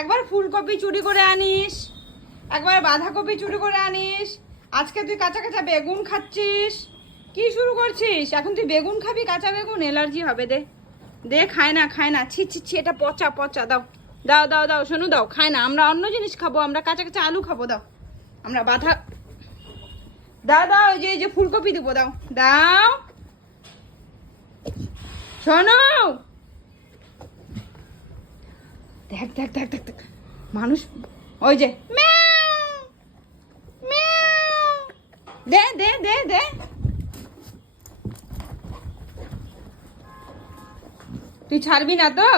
একবার ফুলকপি চুরি করে আনিস, একবার বাঁধাকপি চুরি করে আনিস, আজকে তুই কাঁচা কাঁচা বেগুন খাচ্ছিস। কি শুরু করছিস? এখন তুই বেগুন খাবি, কাঁচা বেগুন অ্যালার্জি হবে। দে দে, খায় না খায় না, ছি ছি ছি, এটা পচা পচা। দাও দাও দাও দাও, শোনো দাও, খায় না। আমরা অন্য জিনিস খাবো, আমরা কাঁচা কাঁচা আলু খাবো। দাও, আমরা বাঁধা, দাও দাও, এই যে ফুলকপি দেবো, দাও দাও। শোনো, দেখ দেখ দেখ দেখ দেখ, মানুষ, ওই যে ম্যাও, ম্যাও। দে দে দে দে। তুই ছাড়বি না তো?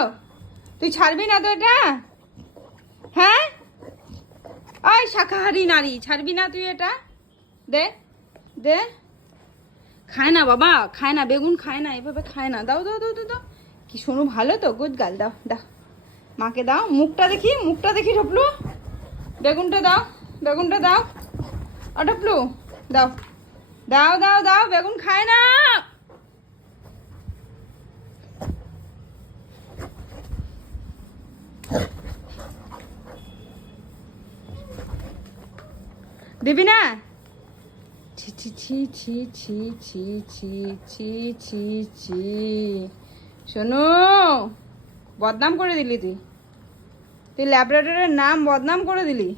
তুই ছাড়বি না তো এটা? হ্যাঁ, ওই শাকাহারি নারী, ছাড়বি না তুই এটা? দে দে। খায় না বাবা, খায় না, বেগুন খায় না, এভাবে খায় না। দাও দাও দাও দাও দাও। কি শোনো, ভালো তো, গুড গাল। দাও দাও, মাকে দাও। মুখটা দেখি, মুখটা দেখি ঢপলু। বেগুনটা দাও, বেগুনটা দাও। ও ঢপলু, দাও দাও দাও দাও, বেগুন খায় না। দিবি না? ছি ছি ছি ছি ছি ছি ছি ছি ছি ছি। শোনো, বদনাম করে দিলি তুই, তুই ল্যাবরেটরের নাম বদনাম করে দিলি।